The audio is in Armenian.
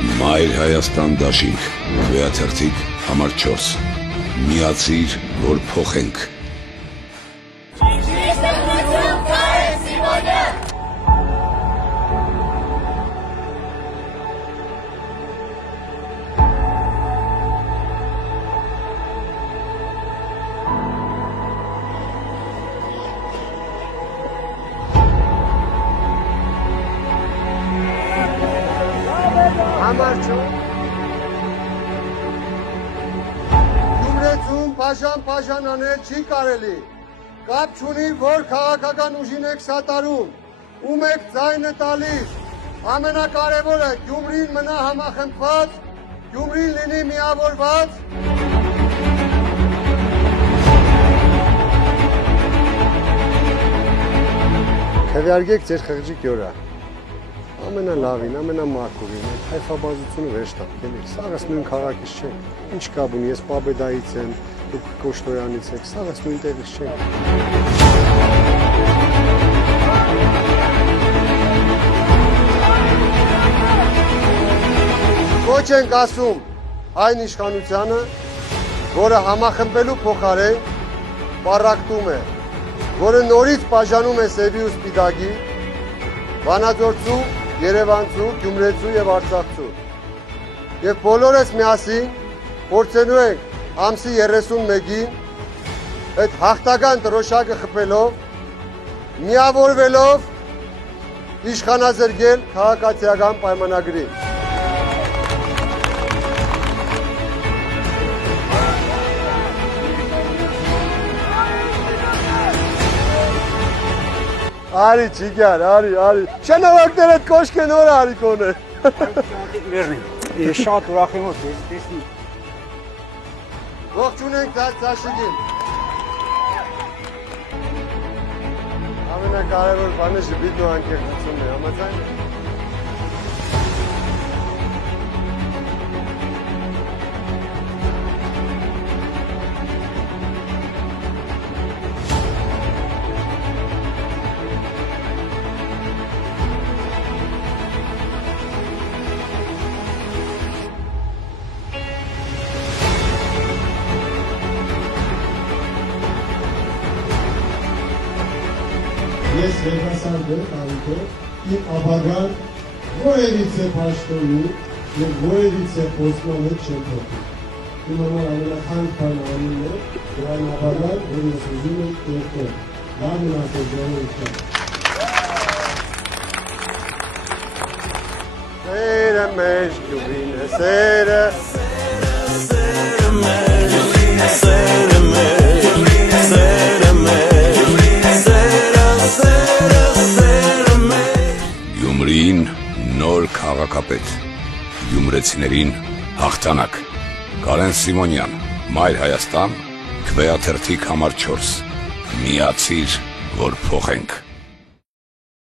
Մայր Հայաստան դաշինք, վեաթերթիկ համար 4, միացիր, որ փոխենք։ Գյումրեցում փաշան անել չի կարելի, կապ չունի, որ քաղաքական ուժին եք սատարում, ում եք ձայնը տալիս, ամենակարևորը Գյումրին մնա համախմբված, Գյումրին լինի միավորված։ Քվեարկեք ձեր խղճի կյորա, ամենալավին, ամենամաքուրին, հայֆաբազությունը վերջտակ, էլի, սաղս նույն քաղաքից չենք, ինչ կապ ունի, ես Պաբեդայից եմ, դուք Կոշտոյանից եք, սաղս նույն տեղից չենք։ Ոչ ենք ասում այն իշխանությանը, որը համախմբելու փոխարեն պառակտում է, որը նորից բաժանում է սևի ու սպիտակի, վանաձորցու, երևանցու, գյումրեցու և արցախցու։ Եվ բոլորս միասին փորձելու ենք ամսի 31-ին այդ հաղթական դրոշակը խփելով, միավորվելով իշխանազրկել քաղաքացիական պայմանագրին։ Արի ճիգար, արի, շնորհակալներ այդ կոշկը նոր արի կոնե։ Ես շատ ուրախ եմ, որ տեսնի։ Ողջուն ենք Դաշինքին։ Ամենակարևոր բանը ժպիտն ու անկեղծությունն է, համաձայն եք։ Ես երգասարդ եմ կարիքով, իմ ապագան որևից է պաշտոնի և որևից է խոսման հետ չեմ փոխի։ Իմ համար ամենախանդ անունն է, որ այն ապագան, որ ես ուզում եմ կերտել։ Լավ մնացեք ժողովուրդ։ Սերը մեր Գյումրին է, սերը Գյումրին նոր քաղաքապետ, գյումրեցիներին հաղթանակ, Կարեն Սիմոնյան, Մայր Հայաստան, վեաթերթիկ համար 4, միացիր, որ փոխենք։